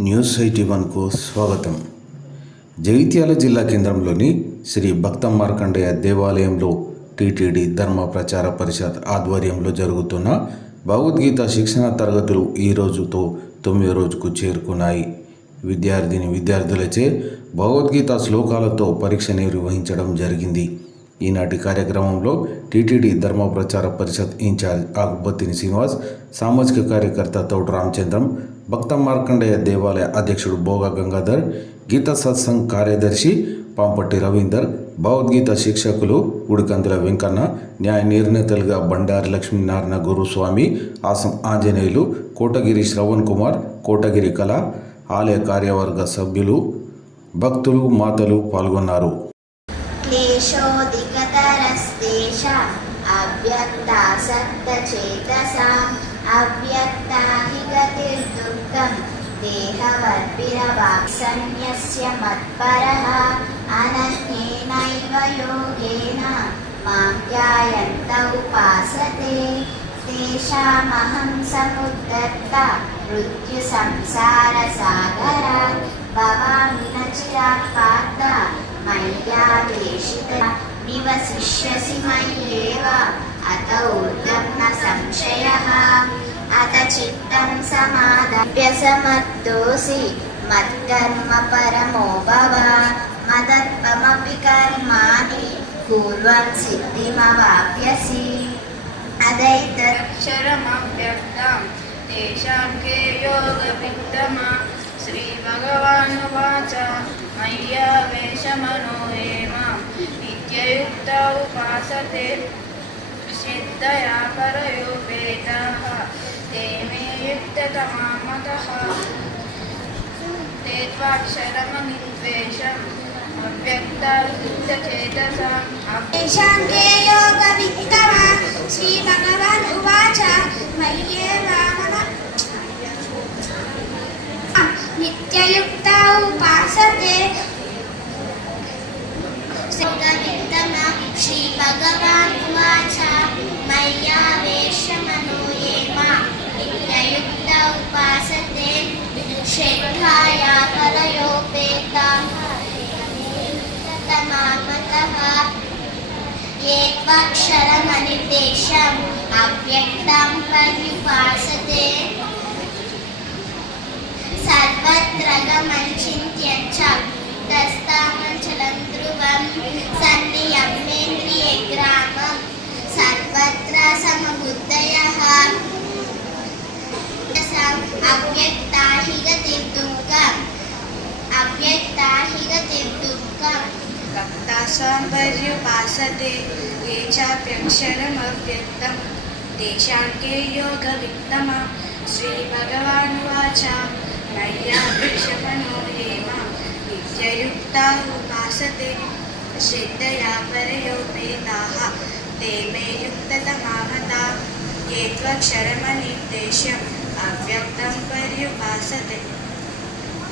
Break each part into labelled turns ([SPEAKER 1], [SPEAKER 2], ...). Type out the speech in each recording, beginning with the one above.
[SPEAKER 1] News eighty వన్కు స్వాగతం. జగిత్యాల జిల్లా కేంద్రంలోని శ్రీ భక్త మార్కండేయ దేవాలయంలో టీటీడీ ధర్మ ప్రచార పరిషత్ ఆధ్వర్యంలో జరుగుతున్న భగవద్గీత శిక్షణ తరగతులు ఈ రోజుతో తొమ్మిదో రోజుకు చేరుకున్నాయి. విద్యార్థిని విద్యార్థులచే భగవద్గీత శ్లోకాలతో పరీక్ష నిర్వహించడం జరిగింది. ఈనాటి కార్యక్రమంలో టీటీడీ ధర్మ ప్రచార పరిషత్ ఇన్ఛార్జ్ ఆకుబత్తిని శ్రీనివాస్ సామాజిక కార్యకర్త తోట రామచంద్రం భక్త మార్కండేయ దేవాలయ అధ్యక్షుడు భోగ గంగాధర్ గీత సత్సంగ్ కార్యదర్శి పాంపట్టి రవీందర్ భగవద్గీత శిక్షకులు ఉడికందుల వెంకన్న న్యాయ నిర్ణేతలుగా బండారి లక్ష్మీనారాయణ గురుస్వామి ఆసం ఆంజనేయులు కోటగిరి శ్రవణ్ కుమార్ కోటగిరి కళ ఆలయ కార్యవర్గ సభ్యులు భక్తులు మాతలు పాల్గొన్నారు.
[SPEAKER 2] అవ్యక్త अव्यक्तासक्तचेतसाम् अव्यक्ताधिगतिर्दुःखम् देहवद्भिरवाक्सन्यस्य मत्परः अनन्येनैव योगेन मां ध्यायन्त उपासते तेषामहं समुद्धर्ता मृत्युसंसारसागरात् भवामि न चिरात् पार्थ मय्यावेशित निवसिष्यसि मय्येव अत ऊर्ध्वं न संशयः अत चित्तं समादभ्यसमर्दोऽसि मत्कर्म परमो भव मदत्वमपि कर्माणि कुर्वन् सिद्धिमवाप्यसि अदैतत्
[SPEAKER 3] अक्षरमव्यक्तं तेषां के योगवित्तमा श्रीभगवानुवाच मय्यावेशमनो ये मां नित्ययुक्त उपासते सिद्धया परयोपेताः ते मे युक्ततमा मतः ते त्वाक्षरमनिद्वेषम् अव्यक्तायुक्तचेतसाम्
[SPEAKER 2] श्रद्धाया परयोपेताः तमामतः ये त्वक्षरमनिर्देशम् अव्यक्तं पर्युपासते सर्वत्र गमञ्चिन्त्य च दस्तामञ्चलं ध्रुवं सन्नियम्येन्द्रिये
[SPEAKER 3] भक्तासां पर्युपासते ये चाप्यक्षरमव्यक्तं तेषां के योगवित्तमा श्रीभगवानुवाच मय्या वृषमनो ये मां नित्ययुक्ता उपासते श्रद्धया परयोपेताः ते मे युक्ततमा मता ये त्वक्षरमनिर्देशम् अव्यक्तं पर्युपासते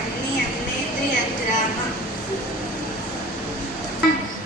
[SPEAKER 3] अन्यन्नेन्द्रियग्रामम्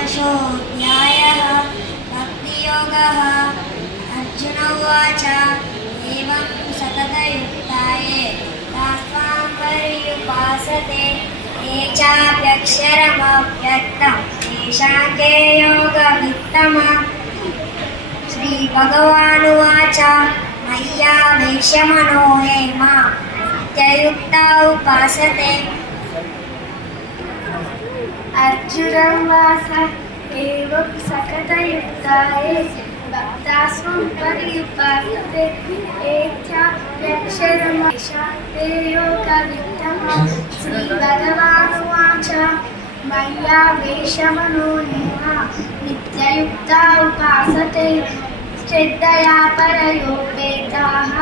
[SPEAKER 4] द्वादशोऽध्यायः भक्तियोगः अर्जुन उवाच एवं सततयुक्ताये तास्त्वां पर्युपासते ये चाप्यक्षरमव्यक्तं तेषां के योगवित्तमा श्रीभगवानुवाच मय्यावेश्यमनो ये मा नित्ययुक्ता उपासते
[SPEAKER 5] अर्जुन वास एवं सकटयुक्ताय भक्तास्मं परियुपास्ते एत्या यक्षरमशान्ते योगवित्तमा श्रीभगवानुवाच मय्या वेशमनो नेहा नित्ययुक्ता उपासते श्रद्धया परयोपेताः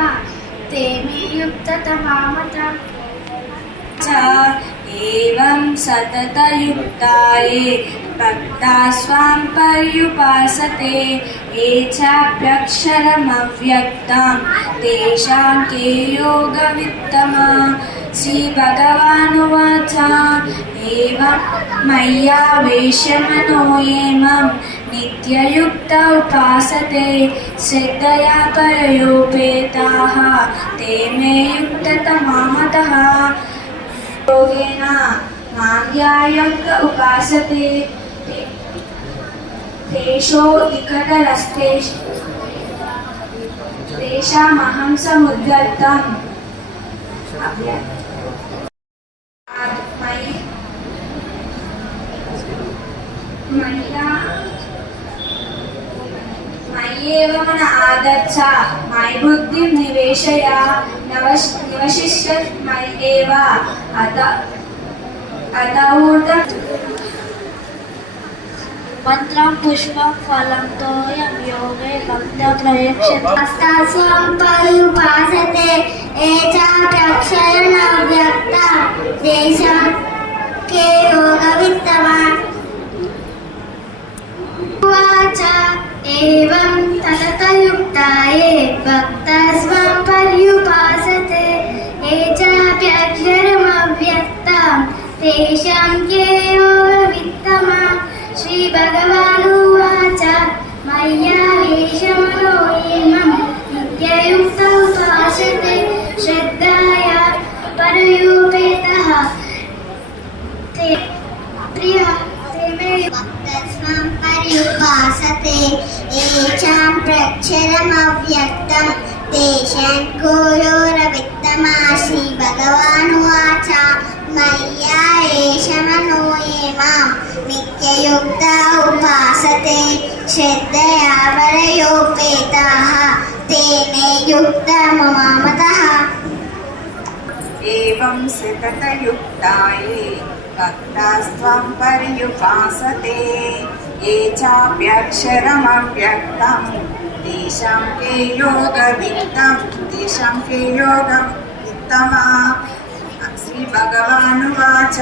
[SPEAKER 5] ते मे युक्ततमामता
[SPEAKER 3] सततयुक्ताये भक्ता स्वां पर्युपासते ये चाप्यक्षरमव्यक्तं तेषां के योगवित्तमा। श्रीभगवानुवाच, एवं मय्यावेश्यमनो येमं नित्ययुक्त उपासते, श्रद्धया परयोपेताः, ते मे युक्ततमामतः योगेन मार्यायुक्त उपासते ते- तेषो निकटरस्ते तेषामहं समुद्गतम् मयि मय्या मय्येव मन आगच्छ मयि बुद्धिं निवेशय नवश निवशिष्य मय्येव अत अतऊर्ध
[SPEAKER 4] మంత్రం పుష్పం ఫలం తోయం యోగే భక్త ప్రయక్షస్వాంపయుపాసతే
[SPEAKER 2] ఏచా ప్రక్షయణ వ్యక్త దేశం కే
[SPEAKER 5] యోగ విత్తవాన్ ఏవం తదతయుక్తాయే భక్త अय्यावेशमनो मम नित्ययुक्तौ भाषते श्रद्धया परयोपेतः ते प्रियः ते मे
[SPEAKER 2] तस्मां पर्युपासते येषां प्रक्षरमव्यक्तं तेषां गोयोरवित्तमासि भगवानुवाच मय्या एष मनो ये मां नित्ययुक्ता उपासते श्रद्धया वरयोपेताः तेने युक्ता ममामतः
[SPEAKER 3] एवं सततयुक्ताये भक्तास्त्वं पर्युपासते ये चाप्यक्षरमव्यक्तं तेषां के योगवित्तं तेषां के योगवित्तमा श्रीभगवानुवाच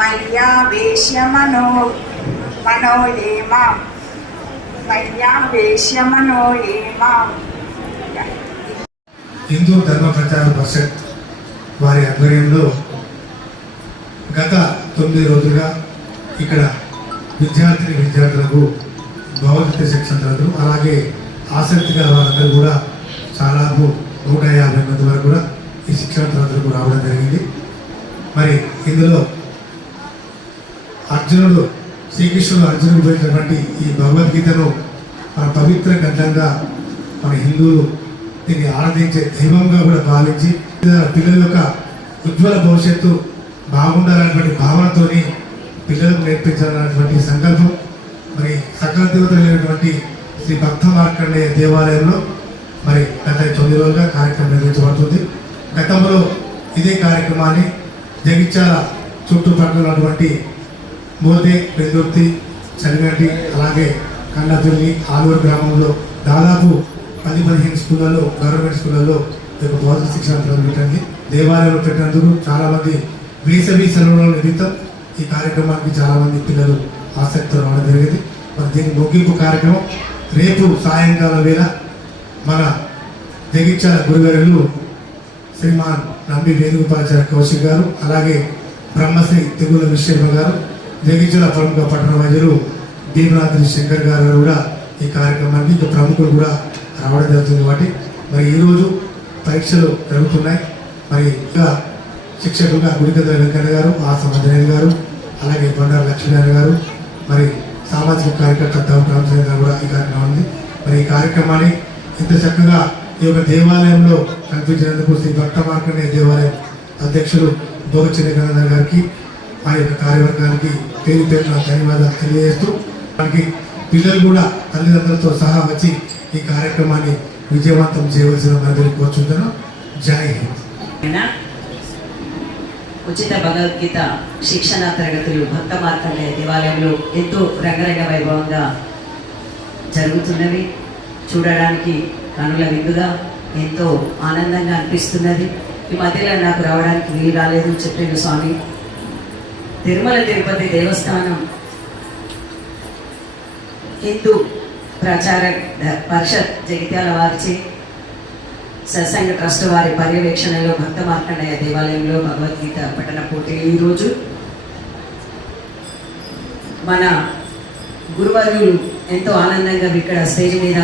[SPEAKER 3] मय्या वेश्य मनो मनो ये माम्
[SPEAKER 6] హిందూ ధర్మ ప్రచార పరిషత్ వారి ఆధ్వర్యంలో గత తొమ్మిది రోజులుగా ఇక్కడ విద్యార్థిని విద్యార్థులకు భగవద్గీత శిక్షణ తరగతులు అలాగే ఆసక్తి గల వారందరూ కూడా చాలా నూట యాభై మంది వరకు కూడా ఈ శిక్షణ తరగతులకు రావడం జరిగింది. మరి ఇందులో అర్జునుడు శ్రీకృష్ణుడు అర్జునుడు పోయినటువంటి ఈ భగవద్గీతను మన పవిత్ర గ్రంథంగా మన హిందువులు దీన్ని ఆరాధించే దైవంగా కూడా భావించి పిల్లల యొక్క ఉజ్వల భవిష్యత్తు బాగుండాలన్నటువంటి భావనతోని పిల్లలకు నేర్పించాలన్నటువంటి సంకల్పం. మరి సకల దేవతలైనటువంటి శ్రీ భక్త మార్కండేయ దేవాలయంలో మరి గత తొమ్మిది రోజులుగా కార్యక్రమం నిర్వహించబడుతుంది. గతంలో ఇదే కార్యక్రమాన్ని జగిత్యాల చుట్టుపక్కల ఉన్నటువంటి మోదే పెందుర్తి చలిగంటి అలాగే కండపల్లి ఆలూరు గ్రామంలో దాదాపు పది పదిహేను స్కూళ్ళలో గవర్నమెంట్ స్కూళ్ళలో ఈ యొక్క భౌతిక శిక్షణ ప్రారంభించండి దేవాలయంలో పెట్టినందుకు చాలామంది వేసవి సెలవుల నిమిత్తం ఈ కార్యక్రమానికి చాలామంది పిల్లలు ఆసక్తి రావడం జరిగింది. మరి దీని ముగింపు కార్యక్రమం రేపు సాయంకాలం వేళ మన జగిత్యాల గురుగారులు శ్రీమాన్ నంబి వేణుగోపాచార్య కౌశిక్ గారు అలాగే బ్రహ్మశ్రీ తెగుల విశ్వ గారు జగిత్యాల ప్రముఖ పట్టణ వైద్యులు భీమనాథ్ శంకర్ గారు కూడా ఈ కార్యక్రమానికి ఇంకా ప్రముఖులు కూడా రావడం జరుగుతుంది. కాబట్టి మరి ఈరోజు పరీక్షలు జరుగుతున్నాయి. మరి ఇంకా శిక్షకులుగా గుడికద్ర వెంకన్న గారు ఆ సమర్థనేని గారు అలాగే బండారు లక్ష్మీనారాయణ గారు మరి సామాజిక కార్యకర్త దావు రామచంద్ర గారు కూడా ఈ కార్యక్రమం ఉంది. మరి ఈ కార్యక్రమాన్ని ఇంత చక్కగా ఈ యొక్క దేవాలయంలో కల్పించినందుకు శ్రీ భక్త మార్కండే దేవాలయం అధ్యక్షులు భోగచంద్ర గారికి ఆ యొక్క కార్యవర్గానికి పేరు పేరున ధన్యవాదాలు తెలియజేస్తూ మనకి పిల్లలు కూడా తల్లిదండ్రులతో సహా వచ్చి ఈ కార్యక్రమాన్ని విజయవంతం చేయవలసిన మరి కోరుచుంటాను జై హింద్.
[SPEAKER 7] అయినా ఉచిత భగవద్గీత శిక్షణ తరగతులు భక్త మార్కండే దేవాలయంలో ఎంతో రంగరంగ వైభవంగా జరుగుతున్నవి. చూడడానికి కనుల విందుగా ఎంతో ఆనందంగా అనిపిస్తున్నది. ఈ మధ్యలో నాకు రావడానికి వీలు రాలేదు చెప్పాను స్వామి. తిరుమల తిరుపతి దేవస్థానం. హిందూ ప్రచార పరిషత్ జగిత్యాల వారిచే సత్సంగ ట్రస్ట్ వారి పర్యవేక్షణలో భక్త మార్కండేయ దేవాలయంలో భగవద్గీత పఠన పోటీలు ఈరోజు. మన గురువర్యులు ఎంతో ఆనందంగా ఇక్కడ స్టేజ్ మీద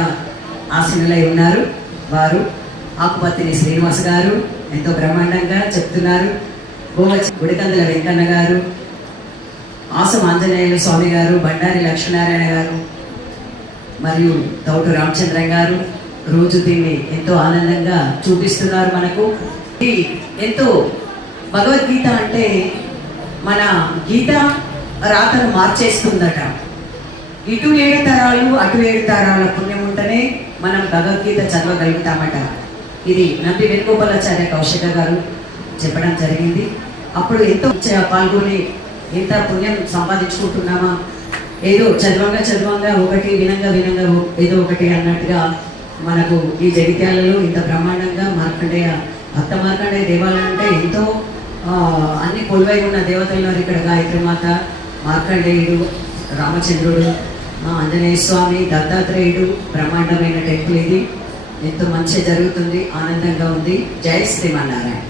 [SPEAKER 7] ఆసీనులై ఉన్నారు. వారు ఆకుపత్తిని శ్రీనివాస్ గారు ఎంతో బ్రహ్మాండంగా చెప్తున్నారు. గోవచ్చి గుడికందుల వెంకన్న గారు ఆసం ఆంజనేయ స్వామి గారు బండారి లక్ష్మీనారాయణ గారు మరియు తౌటు రామచంద్రన్ గారు రోజు దీన్ని ఎంతో ఆనందంగా చూపిస్తున్నారు మనకు. ఇది ఎంతో భగవద్గీత అంటే మన గీత రాతను మార్చేస్తుందట. ఇటు ఏడు తరాలు అటు ఏడు తరాల పుణ్యం ఉంటేనే మనం భగవద్గీత చదవగలుగుతామట. ఇది నంది వేణుగోపాలాచార్య కౌశిక గారు చెప్పడం జరిగింది. అప్పుడు ఎంతో పాల్గొని ఇంత పుణ్యం సంపాదించుకుంటున్నామా? ఏదో చదవంగా చదవంగా ఒకటి వినంగా వినంగా ఏదో ఒకటి అన్నట్టుగా మనకు ఈ జగిత్యాలలో ఇంత బ్రహ్మాండంగా మార్కండేయ భక్త మార్కండేయ దేవాలయం అంటే ఎంతో అన్ని కొలువై ఉన్న దేవతలు ఇక్కడ. గాయత్రి మాత మార్కండేయుడు రామచంద్రుడు ఆంజనేయ స్వామి దత్తాత్రేయుడు బ్రహ్మాండమైన టెంపుల్ ఇది. ఎంతో మంచిగా జరుగుతుంది ఆనందంగా ఉంది. జై శ్రీమన్నారాయణ.